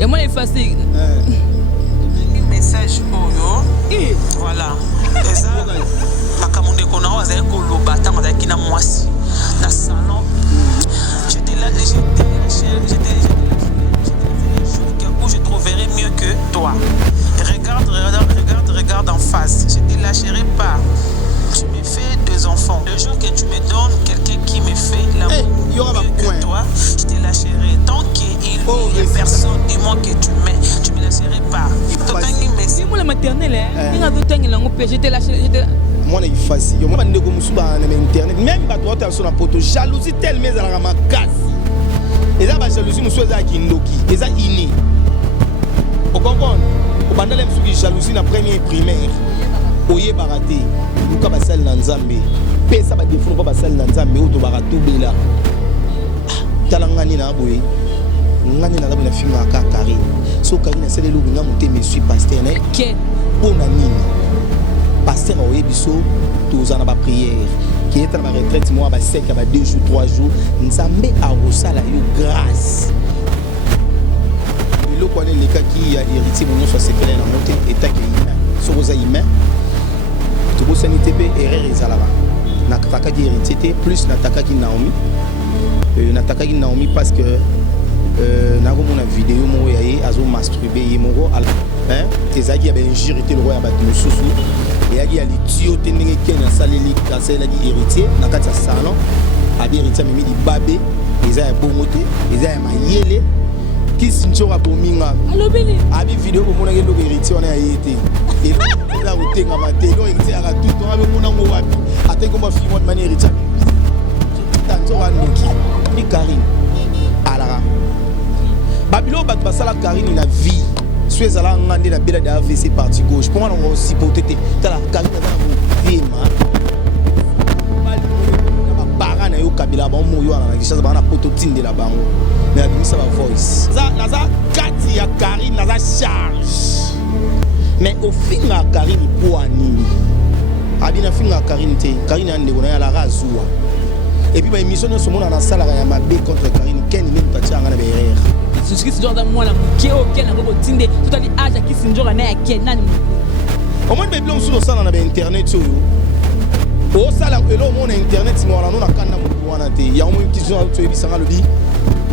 Et moi, il facile. Message Oyo. Voilà. Ma commande qu'on a osé koloba tant avec na moisi. Na salon. J'étais là, où je trouverai mieux que toi. Regarde en face. Je te lâcherai pas. Tu me fais 2 enfants. Le jour que tu me donnes quelqu'un qui me fait l'amour mieux que toi, je te lâcherai. Tant qu'il y a personne du monde que tu mets, tu me lâcherai pas. C'est moi la maternelle, hein. Il y a d'autres qui je te lâcherai. Moi, il est facile. Moi, je suis sur internet. Même si tu as sur la poteau, jalousie tellement à la casse. Et ça, la jalousie, nous sommes qui Noki. Et ça, inné. Vous comprenez? Pendant que jalousie na première primaire, oye baraté, luka basal na nzambe. Pesa ba défaut ba basal na nzambe oto barato bela. Talangani na boye. Ngani na la finga ka Karine. So Karine c'est le lobinga monté me suis pasteur né. Quel bon ami. Pasteur oye biso tozana ba prière. Qui est à ma retraite moi ba 5 ba 2 jours 3 jours, nzambe a rosala yo grâce. Le quoi les cas qui a hérité mon nom soit séparé dans monté état qui humain sur aux humains tout beau sanité erreur ezalaba na taka qui hérité plus na taka qui Naomi parce que na ko mona vidéo mo yaye azo masturber yemoko hein ezaki ya benjirité le roi ya bato mususu et aki ya litio tendenge kenya saleli kasela ki héritier na kati ya salon abi héritier mimi di babé eza ya bongote eza ya mayele Kiss Njora Bominga. Abi vidéo pour mon héritier on a été. Et là où t'es gamaté, non héritier à tout on a mon amour wapi. Attends comment film de manière héritier. Tanzora Noki, ni Karine. Alara. Babylone bat basala Karine na vie. Suis à la ngande na bela de AVC parti gauche. Pour moi on aussi pour tété. T'as la Karine na vie ma. Parana yo kabila ba mo yo na kishasa ba na prototine de la bango. Mais abimisa ba voice naza kati ya Karine naza charge mais au fin la Karine pour anini abina fin la Karine te Karine ande ko na la razua et puis ba émission so mona na sala ya mabe contre Karine ken ni mutacha ngana be erreur c'est ce genre moi la mukeo ken na ko tinde tout ali aja kisinjora na ya ken nani au moins be blon sur sala na be internet so yo o sala elo mon internet mo na kana mo wana te ya mo kizo to ebisanga lobi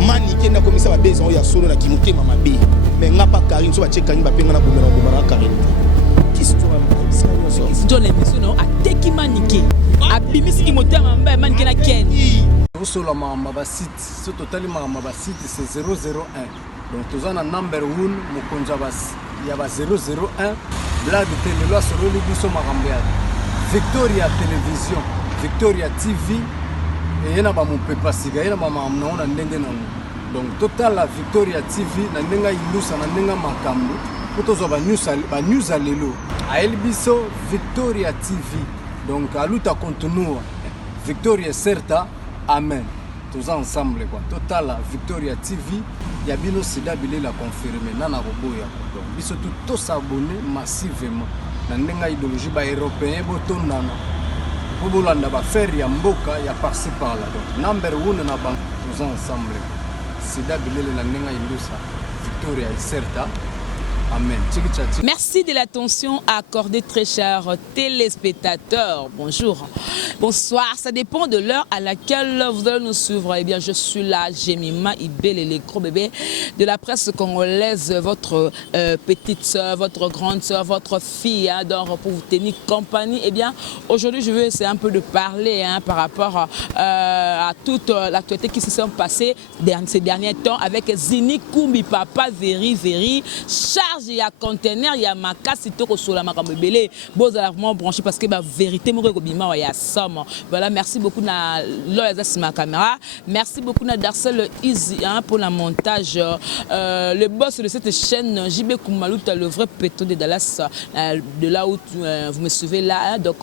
mani kenda komisa ba besoin ya solo na kimutema mabe mais nga pa Karine so ba check Karine ba penga na bomela Karine qui se trouve c'est dans l'émission non a teki manike abimisi kimutema mba manike na ken solo mama ba site ce total mama ba site c'est 001 donc tozana number 1 mokonza bas ya ba 001 blague télé lo solo li biso makambo ya Victoria Télévision Victoria TV et yana ba mon pepa siga yana ba mamna ona ndenge na donc total la Victoria TV na ndenga ilusa na ndenga makambo potozo ba news alelo a elbiso Victoria TV donc aluta continua Victoria certa amen tous ensemble quoi total la Victoria TV ya bino sida bile la confirmer nana roboya donc biso tout s'abonner massivement na ndenga idéologie ba européen botondana pour bolanda ba faire ya mboka ya par-ci par-là donc number 1 na bank tous ensemble sida bilele la ndenga ilusa Victoria certa amen. Merci de l'attention accordée, très chers téléspectateurs. Bonjour, bonsoir. Ça dépend de l'heure à laquelle vous allez nous suivre. Eh bien, je suis là, Jemima Ibel, l'électro-bébé de la presse congolaise, votre petite soeur, votre grande soeur, votre fille, hein, donc pour vous tenir compagnie. Eh bien, aujourd'hui, je veux essayer un peu de parler par rapport à toute l'actualité qui se sont passées ces derniers temps avec Zini Kumbi Papa Veri charge. Il y a conteneur, il y a ma casse, il y a ma camébélé. Bon, ça vraiment branché parce que la vérité, il y a somme. Voilà, merci beaucoup à ma caméra. Merci beaucoup à Darcel Easy pour le montage. Le boss de cette chaîne, JB Koumalouta, le vrai pétro de Dallas, de là où vous me suivez là. Donc,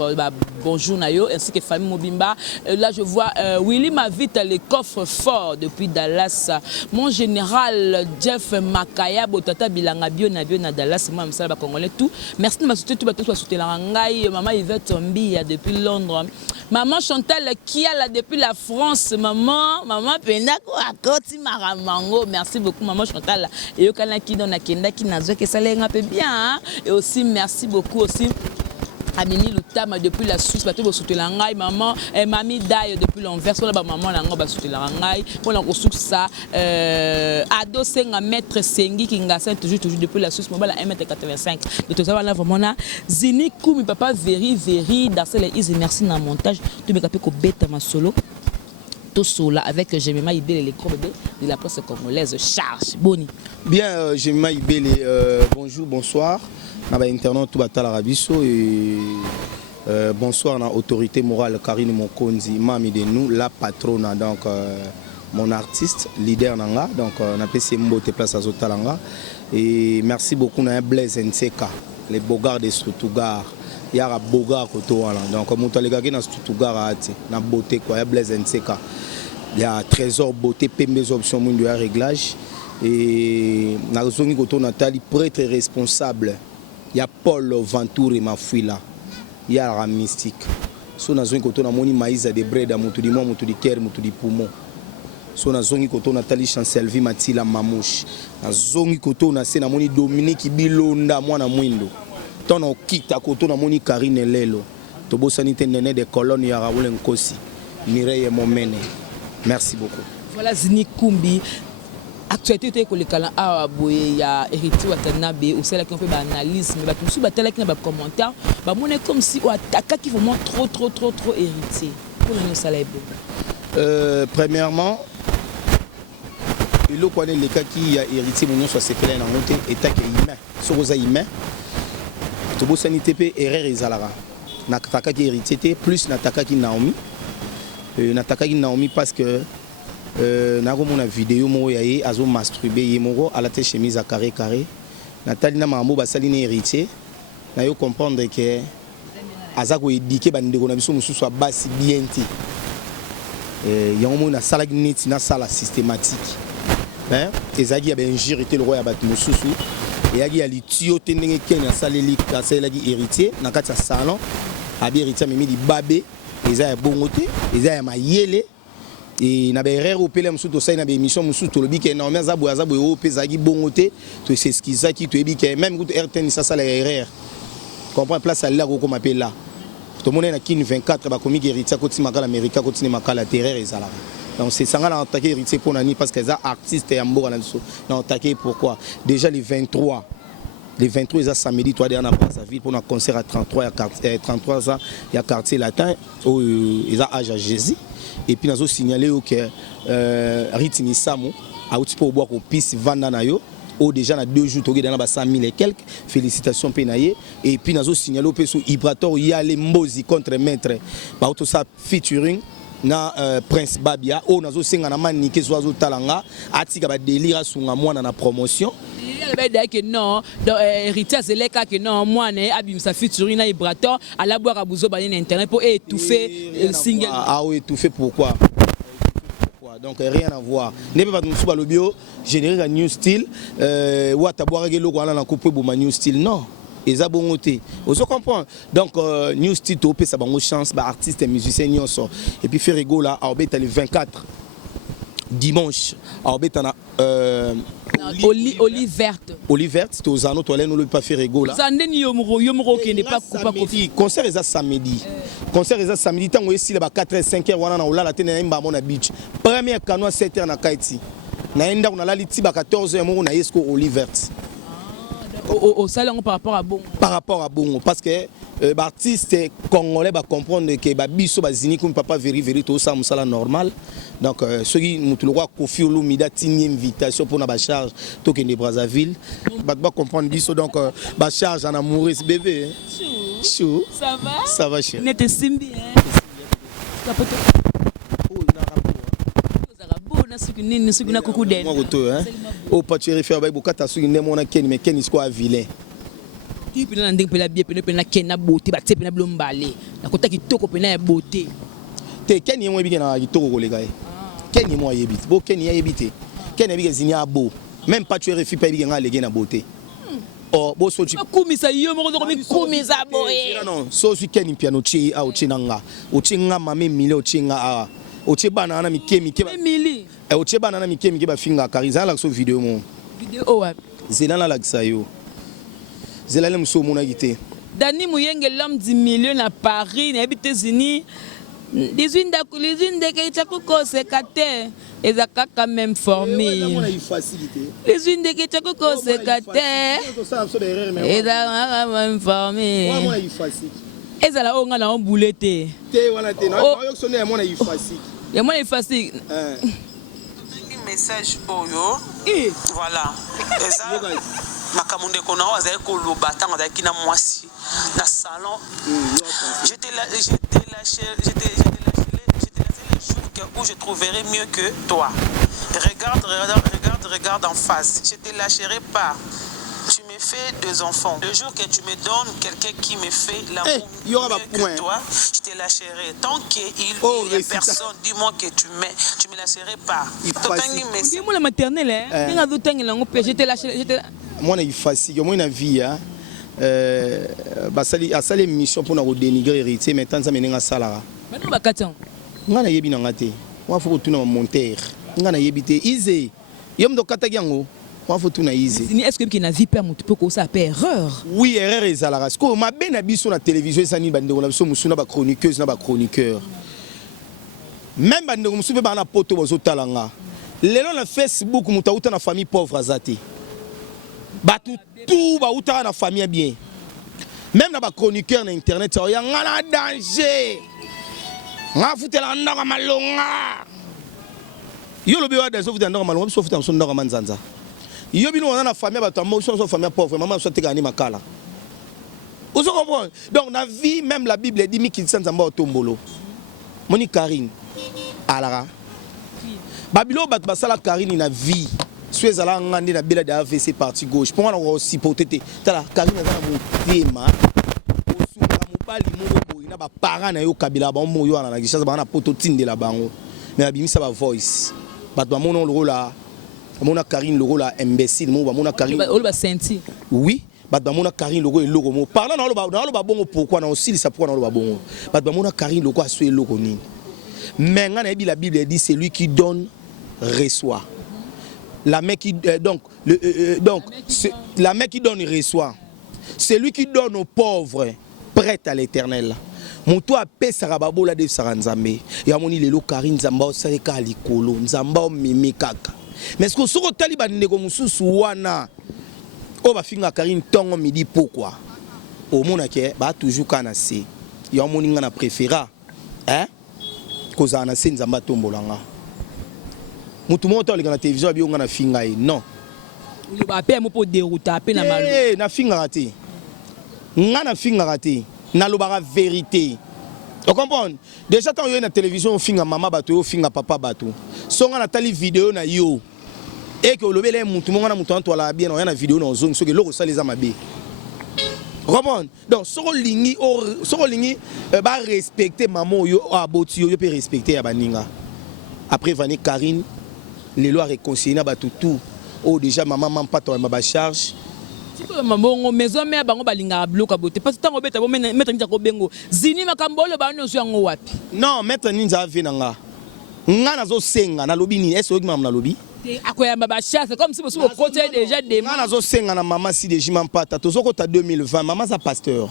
bonjour Nayo, ainsi que famille Mobimba. Là, je vois Willy Mavita, les coffres forts depuis Dallas. Mon général Jeff Makaya, Botata Bilanga Biona. bio na Dallas moi msala ba congolais tout merci de m'assurer tout bato soutenir ngai maman Yvette Tombi depuis Londres maman Chantal Kiala depuis la France maman Penda ko akoti maramango merci beaucoup maman Chantal et yokana ki dans na kenda ki nazwa ke salenga pe bien et aussi merci beaucoup aussi Amini Lutama depuis la Suisse, bateau soutenir ngai maman et mamie Dayo depuis l'Anvers, la maman nango ba soutenir ngai pour la ressource ça ado senga maître Sengi qui ngasa toujours depuis la Suisse mobile à 1m85. Donc ça va là vraiment na Zini Koumi papa Veri Darcel Easy merci na montage tu me capé ko beta ma solo tout sola avec Jemima Ibele les gros bébés de la presse congolaise charge Boni. Bien Jemima Ibele bonjour bonsoir. Na ba internet tout batala rabiso et bonsoir na autorité morale Karine Mokonzi mami de nous la patronne donc mon artiste leader nanga donc na PC Mbote place à Zotalanga et merci beaucoup na Blaise Nseka les bogards de Stuttgart yara bogar koto wala donc moto legaki na Stuttgart ati na beauté quoi ya Blaise Nseka il y a trésor beauté pembes options mundo ya réglage et na zongi koto Nathalie prêtre responsable. Il y a Paul Ventour et Mafuila. Il y a la mystique. So na zongi koto na moni maïza de breda mutu di mo mutu di cœur mutu di poumon. So na zongi koto Nathalie Chancelvi Matila Mamouche. Na zongi koto na se na moni Dominique Bilonda mwana mwindo. Tona okita koto na moni Karine Lelo. To bosani te nene de colonne ya Raoul Nkosi. Mireille Momene. Merci beaucoup. Voilà Zini Kumbi. Actualité que les calans a boye ya héritier watanabe ou celle qui on fait ba analyse mais ba tout sous ba tel qui na ba commentaire ba mon est comme si on attaque qui vraiment trop héritier pour nous ça là premièrement le quoi les cas qui a héritier mon soit c'est fait na monter état que humain sur aux humain to bo sanité pe erreur ezalara na taka qui héritier plus na taka qui Naomi parce que na vidéo mo yaye azo masturber yemoro à la tête chemise à carré Nathalie na mambo basali na héritier na yo comprendre que azako éduquer bandeko na biso mususu basi bien ti yango na sala net na sala systématique hein ezaki ya benjirité le roi ya batu mususu eyaki ya litio tendenge kenya saleli kasela gi héritier na kati ya salon abi héritier mimi di babe eza ya bongote eza ya mayele et na berere au pelem sous to sai na be émission musu to lobi ke na mais azabo o pezaki bongote to c'est ce qui ça qui to ebi ke même coup RTN ça la erreur comprend place à là ko m'appelle là to mona na kin 24 ba komi héritier ko timaka l'américain ko timaka makala terreur et ça là donc c'est ça na attaquer héritier pour nani parce que ça artiste ya mboka na biso na attaquer pourquoi déjà les 23 ils ont samedi toi derrière na Brazzaville pour un concert à 33 ans il y a quartier latin où ils ont âge à Jésus et puis nous avons signalé que Ritini Samo a eu pour boire au piste vanda na yo ou déjà na 2 jours togué dans la 100 000 et quelques félicitations penaye et puis nous avons signalé que sur Ibrator il y a les Mbozi contre maître ba tout ça featuring na Prince Babia o nazo senga na manike zo talanga atika ba délire sunga mwana na promotion que non héritier zeleka que non moi né abimsa featuring na Ibrator à la boire à buzo ba internet pour étouffer single oui étouffer pourquoi donc rien à voir n'est pas nous ba le bio générer un new style ou ataboire ke loko na couper boma new style non eza bongote vous comprenez donc new style to pe ça bango chance ba artiste et musicien nyonso et puis faire rigolo là obeta le 24 dimanche obeta na Olive verte to zano to aller nous pas faire rigolo là zandeni yomro qui n'est pas coupé concert eza samedi tango ici là ba 4h 5h wana na olala tena imba mona beach première canoa 7h na Kaiti naenda kuna lali tiba 14h mo na Esco Olive verte au salon par rapport à Bongo parce que l'artiste congolais va comprendre que biso bazini comme papa veri tout ça musala normal donc ceux qui nous le roi Kofi Olomida tini invitation pour na ba charge to que de Brazzaville va comprendre biso donc ba charge en amour ce bébé chou ça va chérie n'était simbi nini siku na kukudeni au pâture faire ba bokata suki ndemo na Ken mais Ken isko a vilain qui pena ndenge pela bien pena Ken na beauté ba tse pena blombale na kota kitoko pena ya beauté te Ken yemo ebike na kitoko kolega Ken yemo ayebite bo Ken yebite Ken ebike zinya bo même pâture fi pa ebike nga lege na beauté oh bo so tu kumisa yo mo ko mi kumisa boye non so su ken piano chi a o chinanga o chinga mame mili o chinga a o che bana na mike mili e o che bana na mike ba finga kariza la so video mo wa zela na la ksayo zela le mso mo na gite Dani Muyenge, l'homme du milieu na Paris, na États-Unis, les unes de Ketchakoko se kate, et zaka quand même formé. Les unes de Ketchakoko se kate, et zaka quand même formé. Et zala onga na omboulete. Te wana te na yo sonné à mon ifasi. Et moi ifasi. Message oyo. Voilà. Et ça makamunde kona azali koloba tanga azali kina mwasi na salon. J'étais lâché le jour où je trouverai mieux que toi. Regarde en face. Je te lâcherai pas. Tu me fais 2 enfants. Le jour que tu me donnes quelqu'un qui me fait l'amour mieux que toi, je te lâcherai. Tant qu'il n'y a personne, dis-moi que tu me lâcherai pas. Dis-moi la maternelle, hein? Je te lâcherai. Moi, il facile. Moi, une vie, hein. À ça, les missions pour nous dénigrer héritier, mais tant que ça mène à Salara. Maintenant, bah, qu'attends. On a yébi n'angate. On faut retourner en monter. On a yébité. Easy. Yom do katagiango. On faut tourner easy. Est-ce que tu as vu perdre pour que ça fait erreur? Oui, erreur est à la race. Quand ma ben habille sur la télévision, ça n'y bande on a besoin de ba chroniqueuse, na ba chroniqueur. Même bande on soupe ba na poto bozo talanga. Lelo na Facebook muta uta na famille pauvre azati. Ba tout ba uta na famille bien. Même na ba chroniqueur na internet, ça y a ngana danger. Nga futela ndanga malonga. Yo lobi wa des ofita ndanga malonga, so futa so ndanga manzanza. Yo bino on a famille ba tambo so famille pauvre, maman so teka ni makala. Vous comprenez? Donc na vie même la Bible dit mi ki sanzamba otombolo. Moni Karine alara. Babilo bat basala Karine na vie. Suezala ngande na bela da AVC partie gauche. Pour moi aussi potete. Tala Karine za motema. Osunga mobali mo boyina ba parents na yo kabila ba mo yo na gisa ba na pototinde la bango. Mais abimisa ba voice. Bat ba mono lo la. Mona Karine logo la imbécile mo ba mona Karine. O ba senti. Oui. Bat ba mona Karine logo e logo mo. Parlant na lo ba bongo pourquoi na aussi ça pourquoi na lo ba bongo. Bat ba mona Karine logo a sué logo ni. Mais ngana ebi la Bible dit c'est lui qui donne reçoit. La mère qui la mère qui donne reçoit. C'est lui qui donne aux pauvres, prête à l'Éternel. Mon toit paix sarababo la de saranzambe. Ya moni lelo Karine Zamba osaka alikolo, Zamba mimi kaka. Mais ce que soko taliban ndeko mususu wana o ba finga Karine tongo midi pourquoi? Au mona ke ba toujours kana se. Ya moni ngana préféra. Hein? Kozana se Nzamba tombolanga. Mutu mo to na télévision bi ngana finga e non. Le ba pe mo po dérouter pe na malu. Eh na finga raté. Ngana finga raté. Na lo ba vérité. Tu comprends? Déjà quand yo na télévision finga mama bato yo finga papa bato. So ngana tali vidéo na yo. Et que lobele mutu mo ngana mutu anto la bien na vidéo na zone so que loko ça les amabe. Comprends? Donc soko lingi ba respecter maman yo aboti yo peut respecter ya baninga. Après Vané Karine les lois réconciliées na batutu oh déjà maman pas toi ma charge maman maison mère bango balinga bloka bote parce que tango beta bo mettre nja ko bengo zini makambolo ba no yango wapi non mettre ninja avenanga nga nazo senga na lobi ni est-ce que maman na lobi akoya ba chasse comme si vous côté déjà des nga nazo senga na maman si de jimampata tozoko ta 2020 maman sa pasteur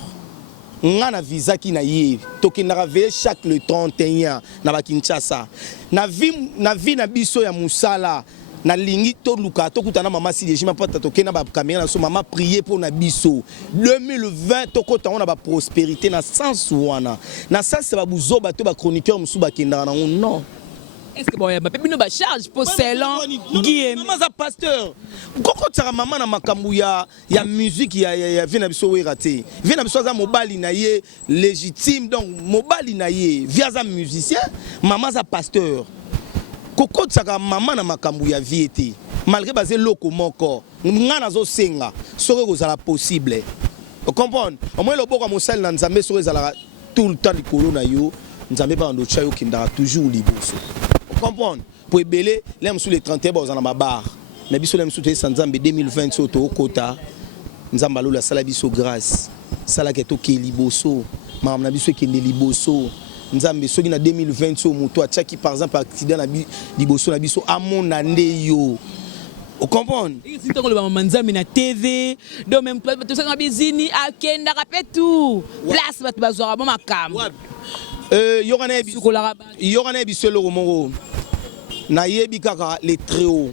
nga na visa ki na ye tokendaka veille chaque le 31 na ba Kinshasa na vie na biso ya musala na lingi to luka to kutana mama si de jima pata tokena ba caméra na so mama prier pour na biso 2020 tokota on na ba prospérité na sens wana na sens ba buzoba to ba chroniqueur musu ba kendaka na non. Est-ce que bon ya mape bino ba charge pour selon Guillaume maman za pasteur koko tsara maman na makambu ya musique ya vina biso we raté vina biso za mobali na ye légitime donc mobali na ye via za musicien maman za pasteur koko tsaka maman na makambu ya viété malgré basé loko moko ngana zo senga soko kozala possible vous comprenez au moins le boko mosal na nzambe soko ezala tout le temps likolo na yo nzambe ba ndo chayo kindara toujours liboso. Comprendre pour ébélé l'aime sous les 31 ans dans ma barre mais biso l'aime sous les 100 ans 2020 sur au quota nzamba lola sala biso grâce sala ke to ke liboso maam na biso ke liboso nzambe soki na 2020 so moto atiaki par exemple accident na liboso na biso amona nde yo. Vous comprenez? Si tu as na TV, donc même toi, tu sais que bizini a kenda rapet tout. Place bat bazora bon makam. Yorane biso le romoro. Na yebi kaka les très hauts.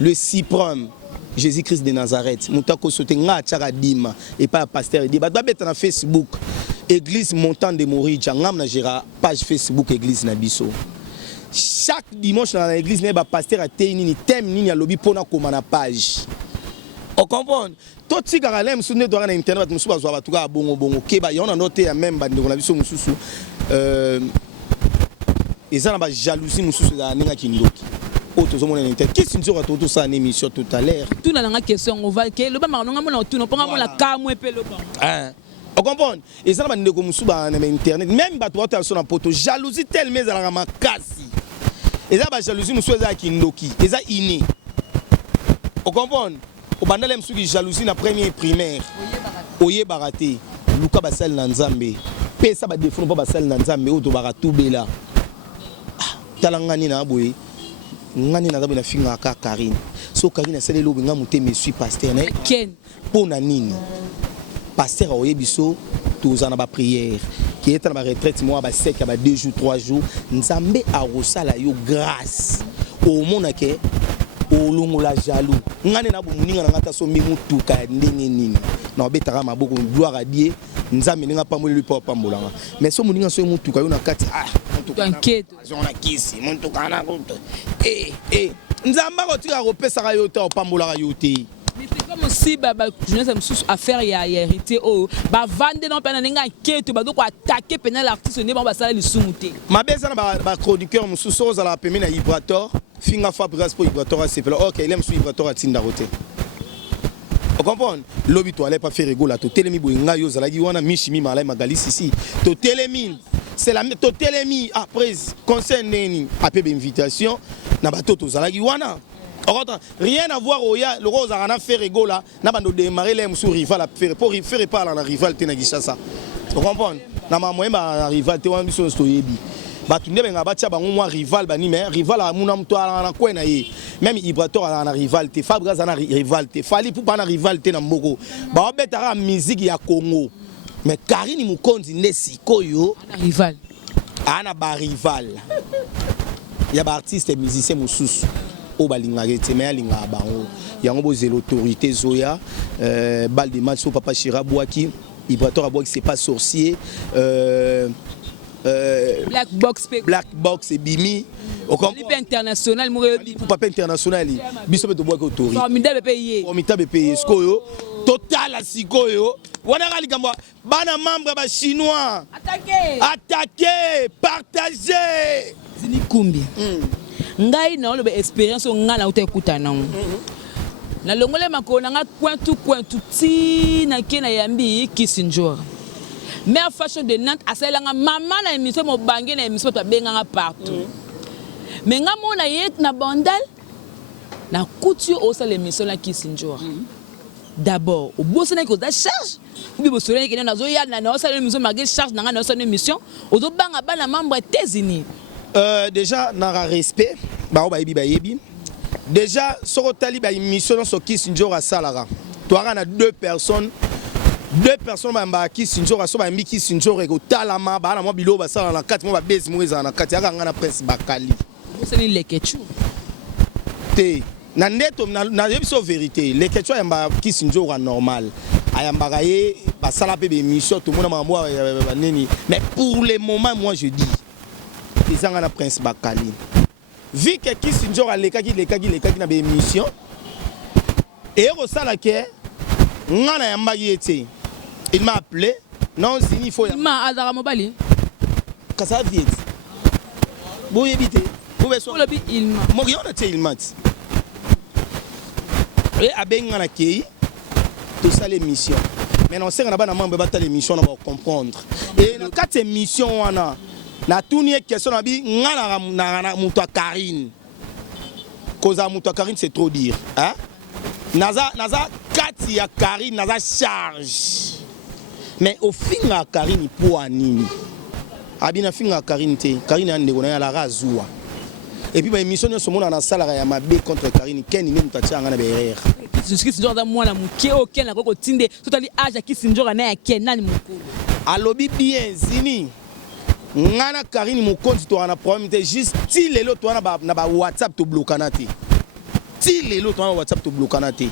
Le Cyprem, Jésus-Christ de Nazareth. Moutako sote nga tchaka dima et pas pasteur dit ba beta na Facebook. Église montant de Morija ngam na gera page Facebook église na biso. Chaque dimanche dans l'église, il y a un pasteur à Ténini, thème ni a lobby pour na page. On comprend? Tout ce qui a l'air de soutenir dans l'internet, nous sommes à tout cas bon bon. Keba, il y en a noté même bande on a vu sur nous sous. Et ça n'a jalousie nous sous la ninga kindoki. Autres hommes en internet. Qu'est-ce que tu as tout ça en émission tout à l'heure? Tout dans la question on va que le ba marnon ngamo tout non pas ngamo la kamwe pe le ba. On comprend? Et ça n'a pas comme sous ba internet. Même ba toi tu as son poto jalousie tellement à la makasi. Et ça, la jalousie, nous sommes à Kindoki. Et ça, inné. Vous comprenez? Au bandal, nous sommes jalousie dans la première primaire. Oye baraté. Luka basal nanzambe. Pesa ba défendre pas basal nanzambe. Oto baratou bela. Talangani na aboye. Ngani na dabe na finga ka Karine. So Karine sele lobi nga muté me suis pasteur na. Ken. Pona nini? Pasteur oye biso tous en ba prière. Qui est en retraite, moi, 2 jours, 3 jours, Nzambe a reçu la grâce. Au monde, au long la jaloux. Ngane na bumuni ngana ngata so mingu tuka ndenge nini. Na betara maboko gloire à Dieu. Nzambe ninga pa moli pa pambolanga. Mais so muninga so mutuka yo na kati mutuka enquête. On a kisi mutuka na konto. Nzamba ko tika ko pesa ka yo ta pambolanga yo te. Mais c'est comme si jeunesse a affaire ya hérité oh ba vendre non pena ninga enquête ba do ko attaquer pena l'artiste ne ba sala li sumuté. Ma beza na ba chroniqueur mususo za la pemina Ibrator. Finga Fabrice pour Ibrator c'est OK il aime sur Ibrator à tinda roté. Vous comprenez? Lobi to allait pas faire rigoler to telemi boinga yo zalagi wana mishimi malai magalisi ici. To telemi c'est la to telemi après concerne neni appel invitation na bato to zalagi wana. Rien à voir au ya le rose a fait rigoler na bando démarrer les sur rival à faire pour faire pas la rival tena gishasa. Vous comprenez? Na ma moyemba rival te wan biso sto yebi. Batunde benga batia bango mwa rival bani mais rival a muna mto ala na kwena ye même Ibrator ala na rival te Fabrice ana rival te fali pour bana rival te na mboko ba obetara musique ya Congo mais Karine Mukonzi nesi koyo ana rival ana ba rival ya ba artiste musicien mususu o balinga rete mais alinga bango yango boze l'autorité zoya bal de match au papa Chira Boaki Ibrator aboki c'est pas sorcier Black Box et Bimi au Lipe international pour papa international biso beto boka autorité formidable pays skoyo total asikoyo wana kali kamba bana membre ba chinois attaquer partager zini kumbi ngai na lo be expérience ngana utakuta nango na longole makona nga kwentu ti na kena yambi Kisinjor. Meilleure fashion de Nantes a celle nga maman na émission mo bangé na émission to benga partout. Mais nga mona yek na bandal na couture au salle émission la Kisinjor. D'abord, au bout c'est que da charge. Ou bien soleil que na zo ya na salle émission malgré charge na nga na salle émission, au do banga bana membre États-Unis. Déjà na respect, ba ba yebi ba yebi. Déjà soko tali ba émission so Kisinjor a salara. Toi on a deux personnes m'a qui Sinjora so ba miki Sinjora ko talama ba na mo bilo ba sala na kati mo ba base mo ezana kati aka ngana presse bakali c'est ni lekechu te na neto na yebiso vérité lekechu ya ba ki Sinjora normal ayamba gaye ba sala pe be mission tout mona mambo neni mais pour le moment moi je dis ezanga na prince bakali vu que ki Sinjora lekaki na be mission et au sala ke ngana yamba yete. Il m'a appelé. Non, il faut. Il m'a adara mobali. Kasa viet. Vous évitez. Vous voyez il m'a. Moi, il a il m'a. Et à Bengana Kei, tout ça l'émission. Mais on sait qu'on a pas membre de l'émission, on va comprendre. Et dans quatre émissions, on a tout nié question on bi ngana muta Karine. Cause muta Karine c'est trop dire, hein? Naza 4 kati ya Karine naza charge mais au finga Karine po anini abina finga Karine te Karine ande kona ya la razua et puis ba émission nyonso mona na sala ya mabe contre Karine Ken ni mutatia ngana ba erreur Kisinjora za mwana muke oken na koko tinde totali age Kisinjora na ya Ken nani mukulu alobi bien zini ngana Karine mokonzi to ana problème te juste ti lelo to na ba WhatsApp to blokana te ti lelo to na WhatsApp to blokana te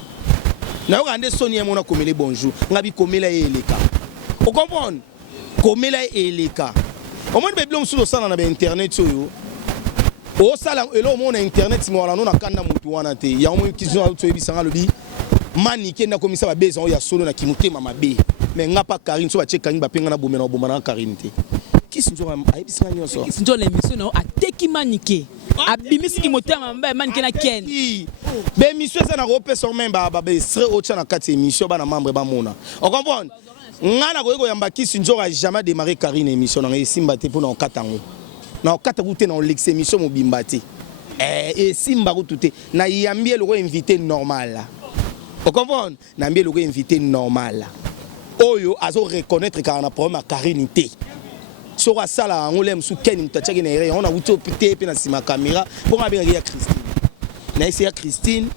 na okande Sonia mona komele bonjour ngabi komela eleka o comprendre komela eleka au moins be blom sur ça na ba internet yo o sala elo mona internet mo wala no na kanda mutu wana te ya mo kizo auto ebisanga lobi mani kenda komisa ba besoin ya solo na kimutema mabe mais nga pa Karine so ba cheka ngi ba penga na bomena na Karine te Kisinjora ayebisanga nyonso Kisinjora l'émission na ateki manike abimisi kimotema mba manike na Ken be mission ça na repé sur même ba serait autre na kati émission ba na membre ba mona on comprend nga na ko yamba Kisinjora jamais démarrer Karine émission na simba te pour na katango na okata kute na olexe émission mobimba te et simba kute na yambie le invité normal on comprend na yambie le invité normal oyo azo reconnaître car na problème à Karine te sora sala ngolem su Ken mutachaki na ere on a wuto pete pe na sima caméra pour abira ya Christine na essayer Christine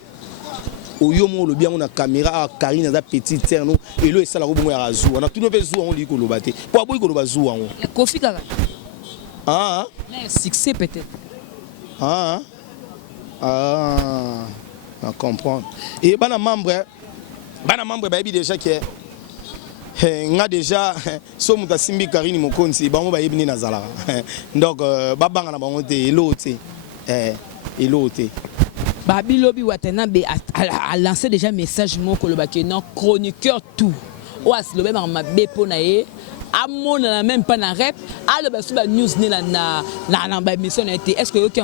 oyo mo lo bien on a caméra Karine za petite sœur no et lo esala ko bongo ya razu on a tout no pe zu on li ko lo bate po boy ko lo bazu on Kofi Kaka ah succès peut-être on comprend et bana membre ba yebi déjà que nga déjà so muta simbi Karine mokonzi bango ba yebi ni nazala donc babanga na bango te elote elote Babi Lobi Watanabe a lancé déjà message moko le baki non chroniqueur tout oas le même ma bepo na ye amon na même pas na rep a le basu ba news ni na ba émission na été est-ce que yoki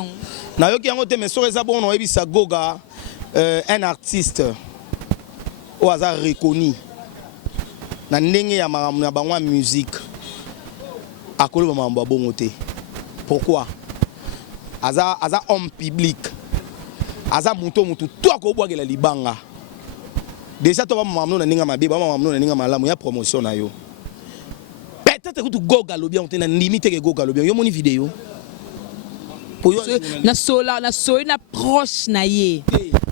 na yoki yango te mais so reza bon no yebi sa goga un artiste au hasard reconnu na ndenge ya na bangwa musique akolo ba mamba bongo te pourquoi aza homme public aza muto to akobwagela libanga déjà to ba mamno na ninga mabe ba mamno na ninga malamu ya promotion na yo peut-être que tu goga lo bien on na limite ke goga lo bien yo moni vidéo pour yo na sola na proche na ye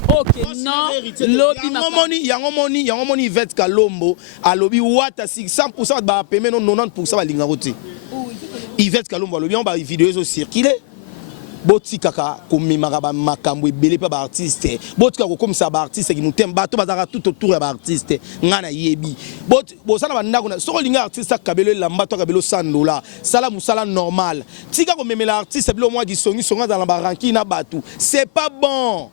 OK non lobi yango moni Yvette Kalombo alobi wata 100% ba paiement non 90% ba linga roté Yvette Kalombo alobi on ba vidéo zo circuler boti kaka komemaka ba makambo ebele pa ba artiste boti kaka komisa ba artiste ki mutem bato bazaka tout autour ya ba artiste ngana yebi boti bosana bandako na soko linga artiste kabelo lamba to kabelo $100 sala musala normal tika komemela artiste bilo mwa gisongi songa dans la ranking na batu c'est pas bon.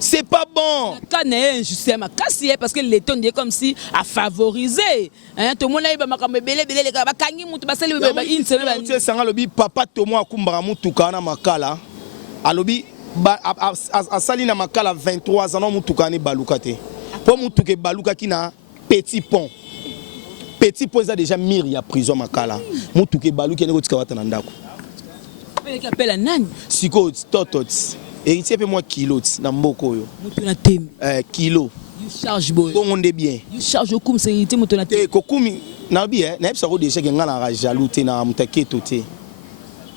C'est pas bon. Quand est injustement cassé parce que l'État dit comme si a favorisé. Hein, tout le monde là il va makambe belé les gars bakangi mutu basali ba une semaine. Tu sanga lobi papa tomo akumbara mutu kana makala. Alobi asali na makala 23 ans mutu kana baluka te. Po mutu ke baluka kina petit pont. Petit pont ça déjà mire ya prison makala. Mutu ke baluka ne ko tika wata na ndako. Pe ka pela nani? Siko totot. Et c'est moi kilo na mboko yo. Mutu na tem. Kilo. You charge boy. Bon on est bien. You charge comme c'est été mutu na tem. Kokumi na bien, na epsa ko déjà que ngana ra jaloux te na mutaketo te.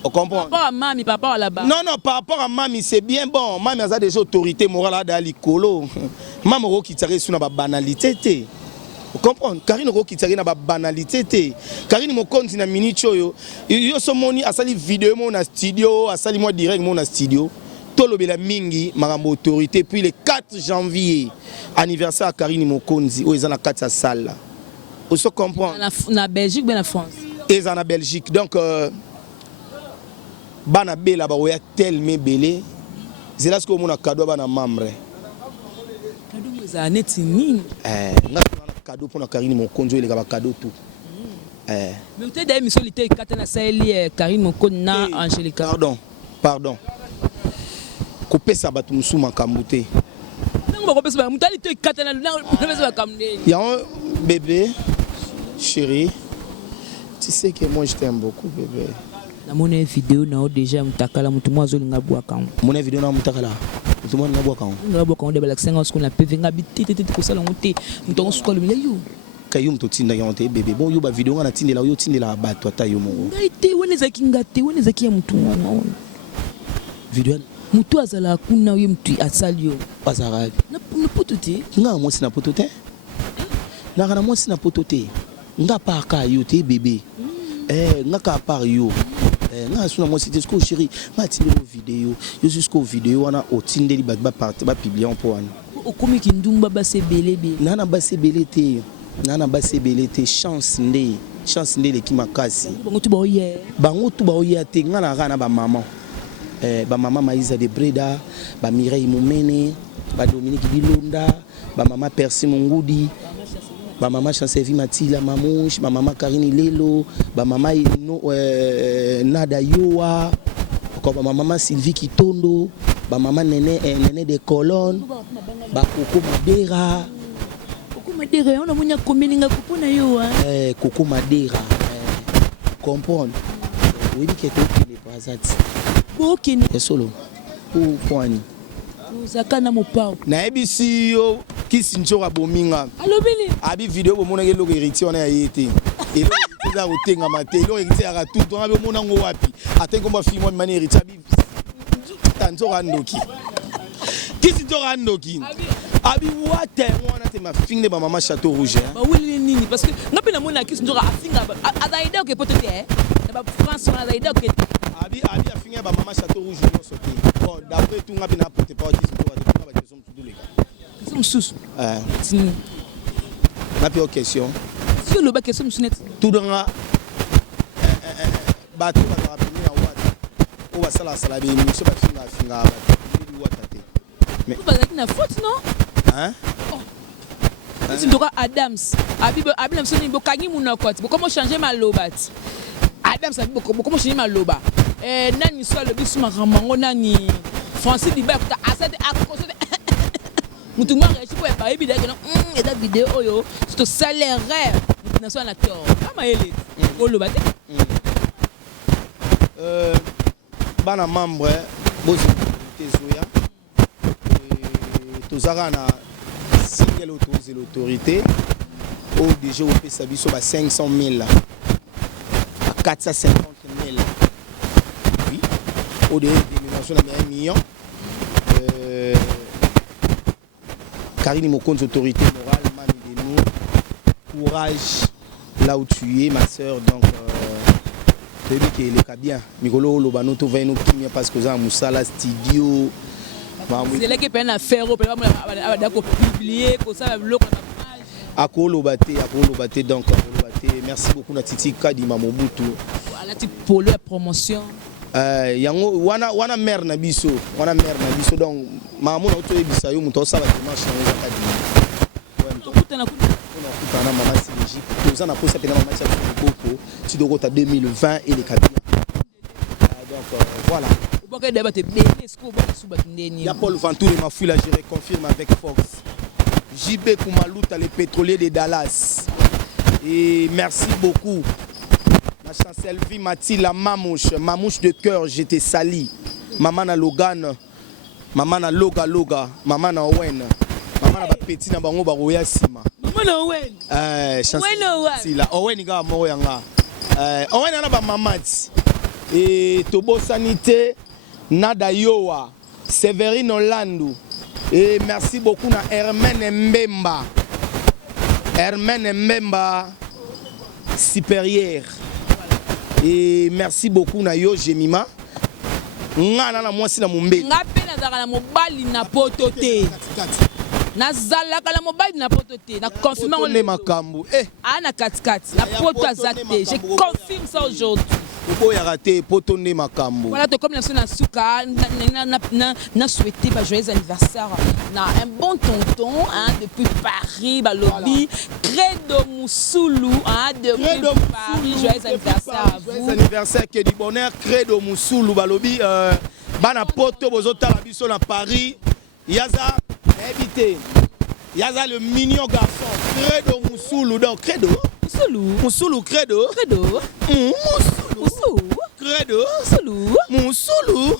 On comprend. Papa à mami, papa là-bas. Non par rapport à mami c'est bien bon. Mami a déjà autorité morale dans l'icolo. Maman ro ki tire sur na ba banalité te. Vous comprenez? Karine ro ki tire na ba banalité te. Karine mo konti na minute yo. Yo so moni asali vidéo mo na studio, asali mo direct mo na studio. Tolobela mingi marambo autorité puis le 4 janvier anniversaire à Karine Mokonzi où ils en a 4 salle. On se comprend. Na Belgique ben en France. Ils en a Belgique donc bana bela ba oya tellement belé. C'est là ce que mon cadeau bana membre. Cadeau za neti nini? Na cadeau pour na Karine Mokonzi il a cadeau tout. Mais vous avez des missions l'été 4 na Saheli Karine Mokonzi na Angelica. Pardon. Couper ça batu musu makambo te. Nango ko pesa mutali te katana na pesa makambo. Ya bébé chérie. Tu sais que moi je t'aime beaucoup bébé. Na mon vidéo na déjà mutakala mutu mwazo linga bwaka. Mon vidéo na mutakala. Tout le monde n'a pas quand. On a beaucoup de balaxins en ce qu'on a pévé ngabité ko sala ngoté muto ko le milieu. Kayum to tinda yonte bébé bon yo ba vidéo ngana tindela yo tindela bato ata yo mo. Ngaite wonezaki ngate wonezaki ya mutu wana. Vidéo mutu azala kuna yo mutu asali yo azarabi. Na potote. Nga mo sina potote. Na kana mo sina potote. Nga pa ka yo te bébé. Nga ka par yo. Nga suna mo c'était ce que chéri ma tindela vidéo yo jusqu'au vidéo wana o tindeli ba partir ba publier en po wana. O komi kindumba ba se belé. Nana ba se belé te. Nana ba se belé te chance nde le ki makasi. Bango tu ba oye te nga na kana ba maman. Ba maman Maïsa de Breda, ba Mireille Moumene, ba Dominique Bilonda, ba maman Percy Mongudi, ba maman Chancevi Matila Mamouche, ba maman Karine Lelo, ba maman Nada Yoa, ba maman Sylvie Kitondo, ba maman Nene de Colonne, ba Coco Madera. Coco Madera, on a monia komelinga kupona yo hein. Coco Madera. Comprendre. Oui, qui est les Brazati. Ok, solo. Pour point. Zakana mopao. Na ebisi yo kisinjo abominga. Alobeli. Abi vidéo bo mona ngelo héritier on a yete. Et là il a otenga maté, lo héritier ara tout on abi mona ngo wapi. Atengo ba fi moi mani héritier abi tanzo randoki. Kisinjo randoki. Abi wate mona te ma fingne ba maman Château Rouge. Ba wili nini parce que ngapi na mona kisinjo afinga azaida ke pote te. Na ba France on azaida ke Abi a fini ba maman Château Rouge non sauté. Bon d'après tout ngapi na pote pas qui sont pas des hommes tous les gars. Ils sont sous. Na plus question. Si le bac est sous net. Tout dans bateau va rappeler na wata. O va sala bi mi so ba finga ba. Mais vous avez une faute non? Hein? C'est donc Adams. Abi soni bokangi muna kwati. Comment changer ma lobat? Adams a comment changer ma loba? Nani soit le bisu mamango nani Francis Diba kuta asade akoso mutu mwa réagi pour pas évident que non et la vidéo oyo c'est au salaire na soit na tort kama ele ko loba te bana membre bozo tezoya tozara na single autorisé l'autorité au déjà au pesa biso ba 500 000 à 450 000. Oui, au dénomination de 1 million. Karine Mokon's autorité morale, mani de nous, courage là où tu es, ma soeur. Donc, tu dis qu'il est bien. Mikolo Lobano, tu vas nous kimia parce que ça, Moussala studio. C'est là qu'il peut y faire, d'accord, publier, comme ça, le Akolo Baté, donc, merci beaucoup, Natiti Kadi Mamobutu. Voilà, tu pour la promotion. Yango wana mère na biso donc maman auto ebisa yo muto sala dimanche na kadi kutana maman Sinji nous en a posé pena maman Chatou Boko tu dois ta 2020 et les cabines donc voilà il y a Paul Ventoux et ma fille là je reconfirme avec Fox JB Kumaluta les pétroliers de Dallas et merci beaucoup. Selvi Matila Mamouche de cœur, j'étais sali. Maman na Logan, maman na Loga, maman na Owen, maman na petit na bango baroya sima. Maman na Owen. Sila Owen iga moro yanga. Owen na ba mamati. Et Tobo Sanité, Nada Yoa, Séverine Orlando. Et merci beaucoup na Hermène Mbemba supérieur. Et merci beaucoup na yo Jemima. Ngana na mwasi na mumbe. Ngape na zaka na mobali na potote. Na zalaka na mobali na potote. Na confirme on les makambu. Na katikati. Na poto azate. Je confirme ça aujourd'hui. Pourquoi y a raté poto ne makambu. Voilà, comme la na suka na souhaité ba joyeux anniversaire na un bon tonton hein depuis Paris ba lobby Credo Moussoulou hein depuis Paris joyeux anniversaire à vous. Joyeux anniversaire que du bonheur Credo Moussoulou ba lobby bana poto bozota la biso na Paris yaza éviter yaza le mignon garçon Credo Moussoulou donc Credo Moussoulou Credo Moussoulou Credo Moussoulou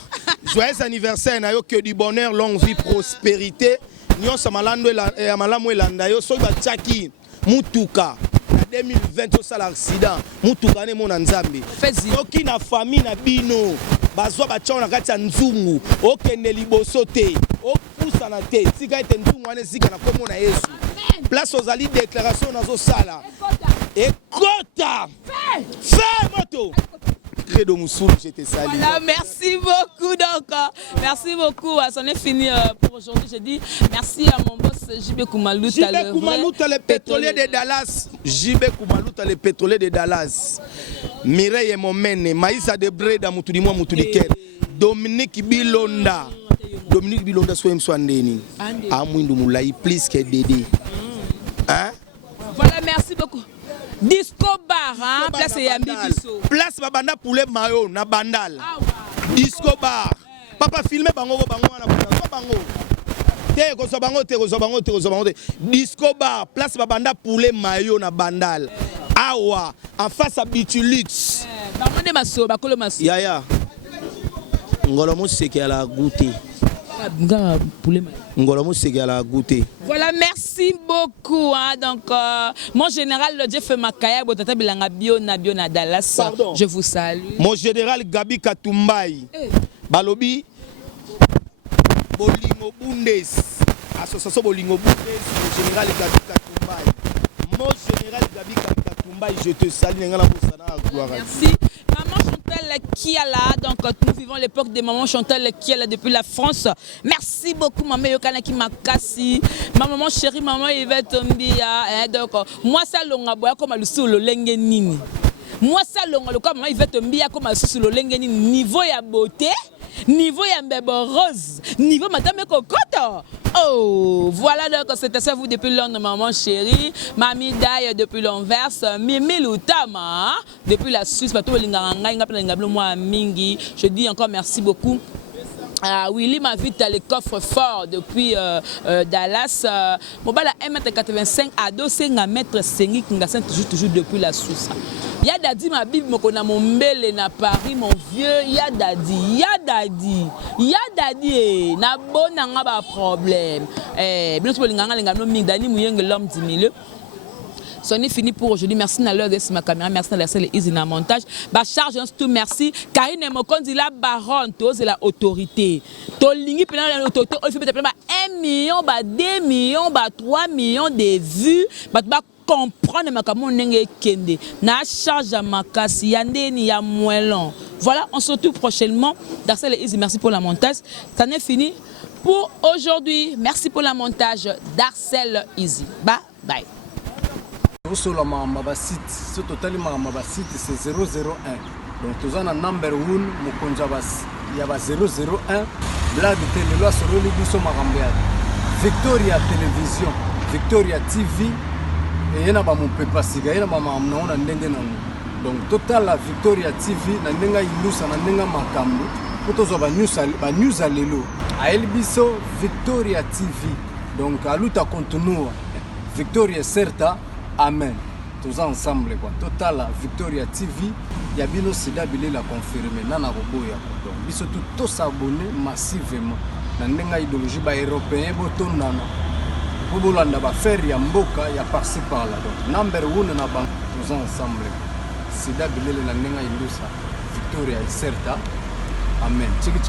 Joyeux anniversaire na yo, que du bonheur, longue vie, prospérité. Nyon sa malando et malamu elanda yo so ba tchaki mutuka na 2020 au sala accident mutuka ne mona nzambe. Oki na famille na bino bazwa ba tchona kati ya nzungu okende liboso te opusa na te tika ete nzungu ane zika na komo na Yesu. Place aux ali déclaration nazo sala. Ekota. Fais moto. De Moussoul, je te salue. Voilà, merci beaucoup. Donc, merci beaucoup. C'en est fini pour aujourd'hui. Je dis merci à mon boss JB Koumalouta. JB Koumalouta, le pétrolier de Dallas. JB Koumalouta, le pétrolier de Dallas. Mireille Momene, Maïsa de Breda, Moutoudimoa, Moutoudikel. Dominique Bilonda. Dominique Bilonda, soit Mswandeni. Amouindou Moulaï, plus que Dédé. Hein? Voilà, merci beaucoup. Disco bar, hein? Place Yambi Bisso. Place Babanda Poulet Mayo, na Bandal. Disco bar. Papa filme bango na bango. Te. Disco bar, place Babanda Poulet Mayo na Bandal. Awa, en face à Bitulux. Bamone maso, bakolo maso. Yaya. Ngolo mo seki ala goûter. Voilà, merci beaucoup. Hein. Donc, mon général Jeff Makaya, Botata Bilanga Biona Dallas. Pardon. Je vous salue. Mon général Gabi Katumbai. Balobi. Bolingo Bundes. Association Bolingo Bundes. Mon général Gabi Katumbai. Mon général Gabi Katumbai, je te salue. Merci. Maman Chantal Kiala, donc nous vivons l'époque de Maman Chantal Kiala depuis la France. Merci beaucoup, maman Yokana qui m'a cassé. Ma maman chérie, maman Yvette Mbia. Donc, moi, ça, l'on a boire comme le sous le lengenini. Moi, ça, l'on a le comme maman Yvette Mbia comme le sous le lengenini. Niveau ya beauté, niveau ya mbebo rose, niveau madame Cocotte. Oh, voilà donc c'était ça vous depuis Londres, maman chérie, Mamie Daye depuis l'Anvers, Mimi Loutama depuis la Suisse, je dis encore merci beaucoup. Willy m'invite à les coffres forts depuis Dallas. Mon bal à 1m85 à 2,5 m toujours depuis la Suisse. Yadadi ma Bible mokona mon mbele na Paris mon vieux Yadadi na bona nga ba problème bien sûr linganga linga no mingi dani muyenge l'homme du milieu. Ce n'est fini pour aujourd'hui. Merci à l'heure de ma caméra. Merci à la salle Easy na montage. Bah charge tout merci. Karine Mokondi la baronne, c'est la autorité. Tolingi pendant l'autorité, on fait peut-être 1 million, 2 millions, 3 millions de vues. Bah comprendre ma caméra kende. Na charge à ma casse. Yandeni ya moellon. Voilà, on se retrouve prochainement. Darcel Easy, merci pour la montage. Ça n'est fini pour aujourd'hui. Merci pour la montage. Darcel Easy. Bye bye. Sur la Mamba site, ce total Mamba site c'est 001. Donc tous en number 1, Mokonjabas, il y a 001. Blague télé, là sur le Libiso Marambiad. Victoria Télévision, Victoria TV, et il y a mon papa Siga, il y a ma maman, donc total la Victoria TV, Nanenga Ilusa, Nanenga Makambo, pour tous les news à l'élo. À Elbiso, Victoria TV, donc à l'outa contenu, Victoria Certa. Amen. Tous ensemble quoi. Total Victoria TV, ya bino sida bilé la confirmer nana roboya. Donc biso tous s'abonner massivement. Na ndenga idéologie ba européen botondana. Bobolanda ba faire ya mboka ya par-ci par-là. Donc number 1 na bank tous ensemble. Sida bilé la ndenga indusa. Victoria certa. Amen. Tchiki